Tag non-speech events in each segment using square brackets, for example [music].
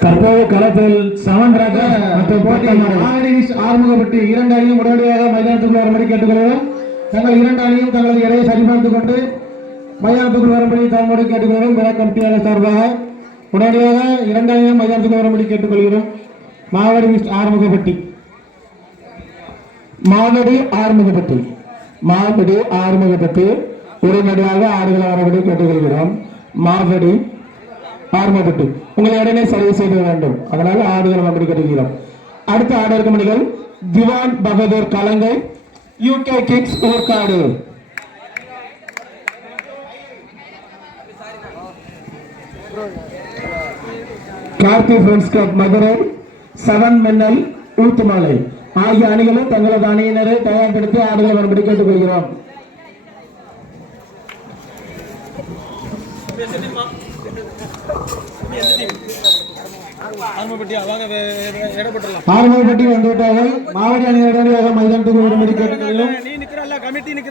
தற்போது களத்தில் சமன்றாக மற்ற போட்டி ஆர்டினிஸ் ஆறுமுகப்பட்டி இரண்டு அணியும் உடனடியாக மைதானத்துக்குள் வரும்படி கேட்டுக்கொள்கிறோம் தங்கள் இரண்டு அணியும் தங்களது எடையை சரிபார்த்துக் கொண்டு மைதானத்துக்குள் வரும்படி தாழ்மோடு கேட்டுக்கொள்கிறோம் விழா கமிட்டியாக சார்பாக உடனடியாக இரண்டு அணியும் மைதானத்துக்குள் வரும்படி கேட்டுக்கொள்கிறோம். மாவடி ஆறுமுகப்பட்டி. மாவடி ஆறுமுகப்பட்டி. மாவடி ஆறுமுகப்பட்டி. உடனடியாக ஆடுகளை வரும்படி கேட்டுக்கொள்கிறோம். மாவடி ஆறுமுகப்பட்டி உங்களை உடனே சரி செய்த வேண்டும். அதனால ஆடுகள் வரும்படி அடுத்த ஆடு இருக்கும் மணிகள். Diwan Bahadur Kalangai. UK kings Orkadu Karthi friends club Madurai. Seven Minnal Uthumalai. ஆகிய அணிகளும் தங்களது அணியினரை தயார்படுத்தி ஆடுகள் வரும்படி கேட்டுக்கொள்கிறோம் ஆறுமுகப்பட்டி வந்துவிட்டார்கள் மாவட்ட அணியினர் உடனடியாக மைதானத்துக்கு வரும்படி கேட்டுக்கொள்ளும்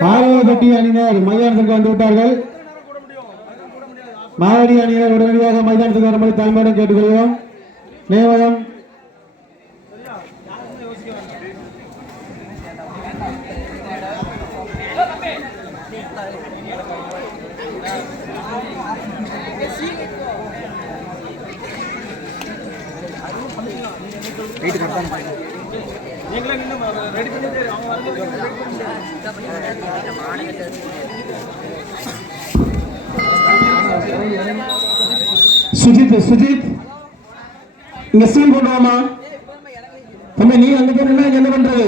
ஆறுமுகப்பட்டி அணியினர் மைதானத்துக்கு வந்துவிட்டார்கள் மாவடி அணியினர் உடனடியாக மைதானத்துக்கு வரும்படி தலைமையிடம் கேட்டுக்கொள்கிறோம் நேவகம் சுஜித் சுஜித். இங்க சீன் கொண்டு தம்பி நீ அங்க போனா என்ன பண்றது?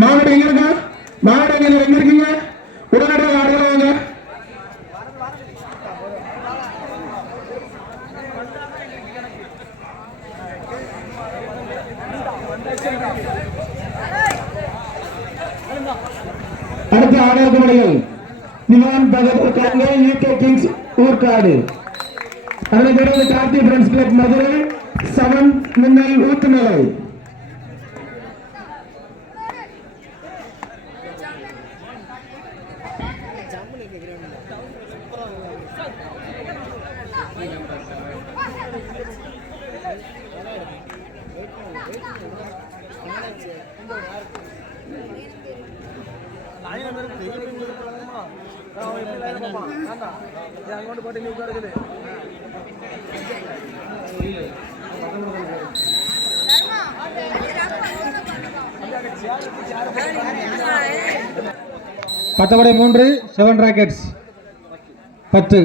மாவட்ட எங்க இருக்கா மாவட்ட எங்க எங்க இருக்கீங்க உடனடியாக ஆடுகள் வாங்க அடுத்த ஆடல் கபடிகள் திவான் பகத் காங்க யூகே கிங்ஸ் ஊர்காடு அதனைத் தொடர்ந்து Karthi friends club Madurai seven Minnal Uthumalai sound போட்டு நீ உட்காருக்குது பத்தபடி மூன்று செவன் ராக்கெட்ஸ் பத்து.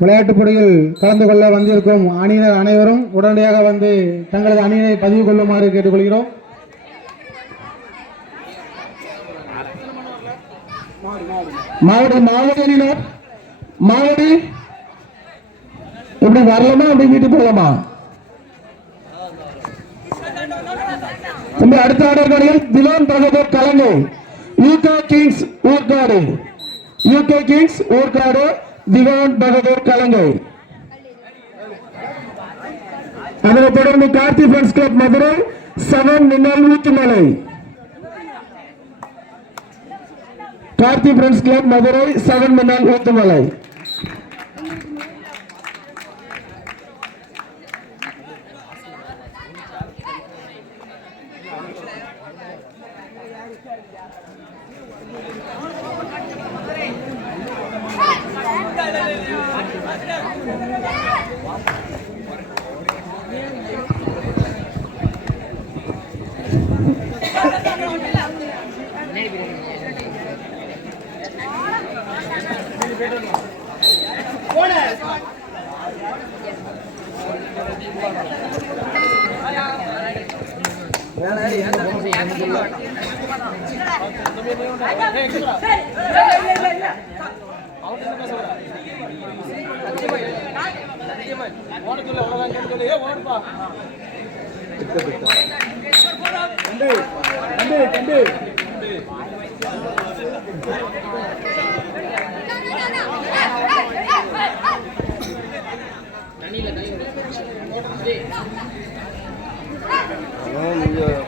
விளையாட்டுப் போட்டியில் கலந்து கொள்ள வந்திருக்கும் அணியினர் அனைவரும் உடனடியாக வந்து தங்களது அணியினை பதிவு கொள்ளுமாறு கேட்டுக்கொள்கிறோம். மாவடி மாவடி அணியினர். மாவடி. இப்படி வரலாமா? அப்படி வீட்டுக்கு போகலாமா இந்த அடுத்த ஆடர்கள் Diwan Bahadur Kalangai. UK kings Urkadu. UK kings Urkadu Diwan Bahadur Kalangai. அதனைத் தொடர்ந்து Karthi friends club Madurai seven Minnal Uthumalai Karthi friends club Madurai seven Minnal Uthumalai Thank [laughs] you. ரெண்டு ரெண்டு ரெண்டு. Yeah.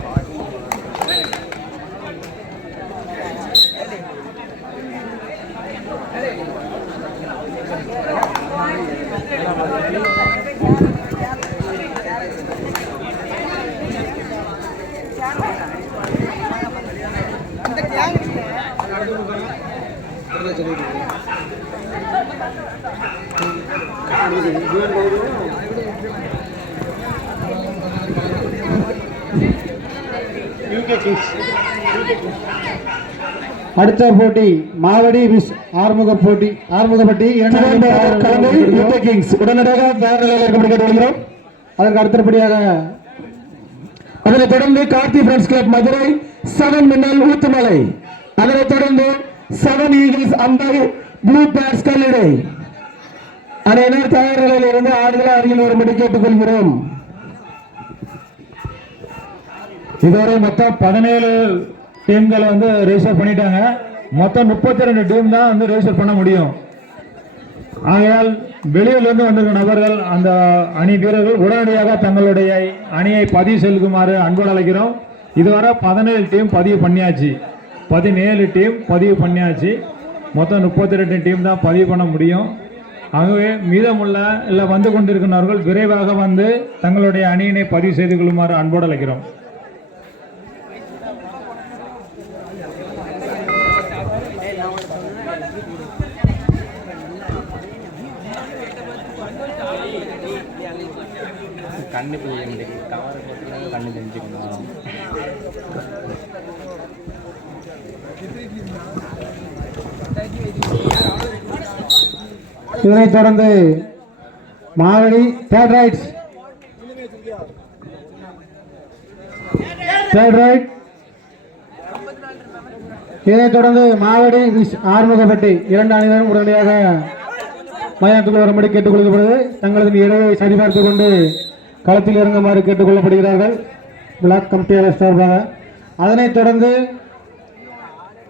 அடுத்த போட்டி மாவடி விஸ் ஆறுமுக போட்டி. ஆறுமுகப்பட்டி கிங்ஸ் உடனடியாக தயார் நிலையில் கேட்டுக்கொள்கிறோம். அதற்கு அடுத்தபடியாக அதனைத் தொடர்ந்து Karthi friends club Madurai seven மின்னல் ஊத்துமலை. அதனைத் தொடர்ந்து seven eagles Ambai blue bats Kallidai. அனைவர் தயார் நிலையில் இருந்து ஆடுகளை அருகில் வரும்படி கேட்டுக்கொள்கிறோம். இதுவரை மொத்தம் பதினேழு டீம்களை வந்து ரெஜிஸ்டர் பண்ணிட்டாங்க. மொத்தம் முப்பத்தி ரெண்டு டீம் தான் வந்து ரெஜிஸ்டர் பண்ண முடியும். ஆகையால் வெளியிலிருந்து வந்திருக்க நபர்கள் அந்த அணி வீரர்கள் உடனடியாக தங்களுடைய அணியை பதிவு செல்குமாறு அன்போடு அழைக்கிறோம். இதுவரை பதினேழு டீம் பதிவு பண்ணியாச்சு. பதினேழு டீம் பதிவு பண்ணியாச்சு. மொத்தம் முப்பத்தி ரெண்டு டீம் தான் பதிவு பண்ண முடியும். ஆகவே மீதமுள்ள இல்லை வந்து கொண்டிருக்கிறவர்கள் விரைவாக வந்து தங்களுடைய அணியினை பதிவு செய்து கொள்ளுமாறு அன்போடு அழைக்கிறோம். கண்ணு தெரியுது கவர் போட்டு கண்ணு தெரிஞ்சுக்கணும் இதனைத் தொடர்ந்து Mavadi third right third right இதனைத் தொடர்ந்து மாவடி விஸ் ஆறுமுகப்பட்டி. இரண்டு அணிவரும் உடனடியாக மயானத்துக்குள் வரும்படி கேட்டுக்கொள்ளப்படுது தங்களது இடையை சரிபார்த்து கொண்டு களத்தில் இறங்குமாறு கேட்டுக்கொள்ளப்படுகிறார்கள். பிளாக் கமிட்டியாளர் சார்பாக. அதனைத் தொடர்ந்து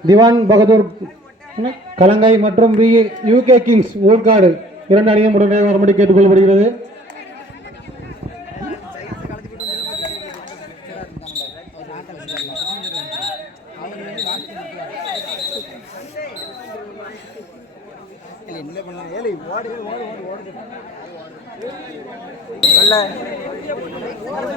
திவான் பகதூர் கலங்கை மற்றும் வி யூகே கிங்ஸ் ஊர்காடு இரண்டு அணியும் உடனே வரும்படி கேட்டுக்கொள்ளப்படுகிறது. ಹೇಳಿ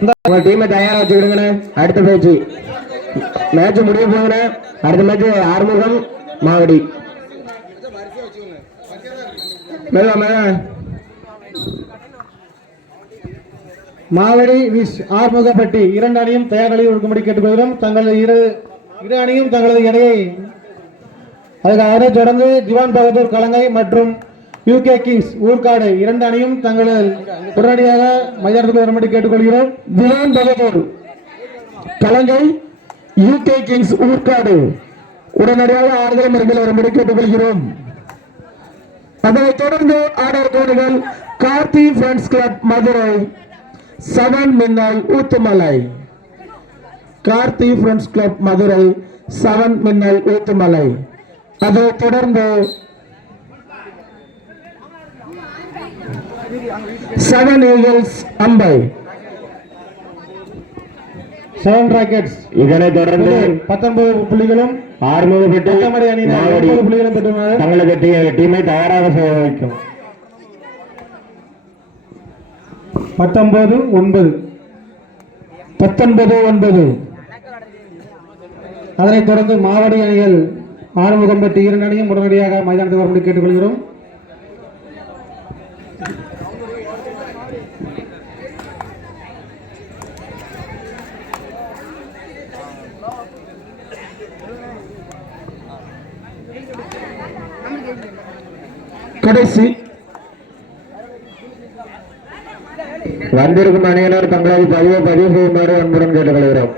உங்க டீமை தயாரா வச்சுக்கிடுங்கண்ணே. அடுத்த பேச்சு மேட்ச் முடிய போகுதுண்ணே. அடுத்த மேட்ச் ஆறுமுகம் மாவடி. மாவடி விஸ் ஆறுமுகப்பட்டி. இரண்டு அணியும் தயார் நிலையில் இருக்கும்படி கேட்டுக்கொள்கிறோம். தங்களது இரு இரு அணியும் தங்களது இடையை அதுக்கு அதனைத் தொடர்ந்து திவான் பகதூர் கலங்கை மற்றும் யூகே கிங்ஸ் ஊர்காடு இரண்டு அணியும் தங்களது உடனடியாக மைதானத்துக்கு வரும்படி கேட்டுக்கொள்கிறோம். Dewan Bahadur Kalangai UK kings Urkadu. உடனடியாக ஆறுதல் மருந்தில் வரும்படி கேட்டுக்கொள்கிறோம். அதனைத் தொடர்ந்து ஆடர் கோடிகள் Karthi friends club Madurai seven மின்னல் Oothumalai. Karthi friends club Madurai seven மின்னல் ஊத்துமலை. அதைத் தொடர்ந்து seven eagles Ambai seven rockets இதனைத் தொடர்ந்து பத்தொன்பது புள்ளிகளும் மாவடி முப்பது புள்ளிகளும் பெற்றுள்ளனர். தங்களது டீமை தயாராக செய்ய வைக்கும் பத்தொன்பது ஒன்பது. பத்தொன்பது ஒன்பது. அதனைத் தொடர்ந்து மாவடி அணிகள் ஆறுமுகம்பட்டி இரண்டு அணியும் உடனடியாக மைதானத்துக்கு வரும்படி கேட்டுக்கொள்கிறோம். கடைசி. வந்திருக்கும் அணியினர் தங்களது பதிவை பதிவு செய்யுமாறு அன்புடன் கேட்டுக்கொள்கிறோம்.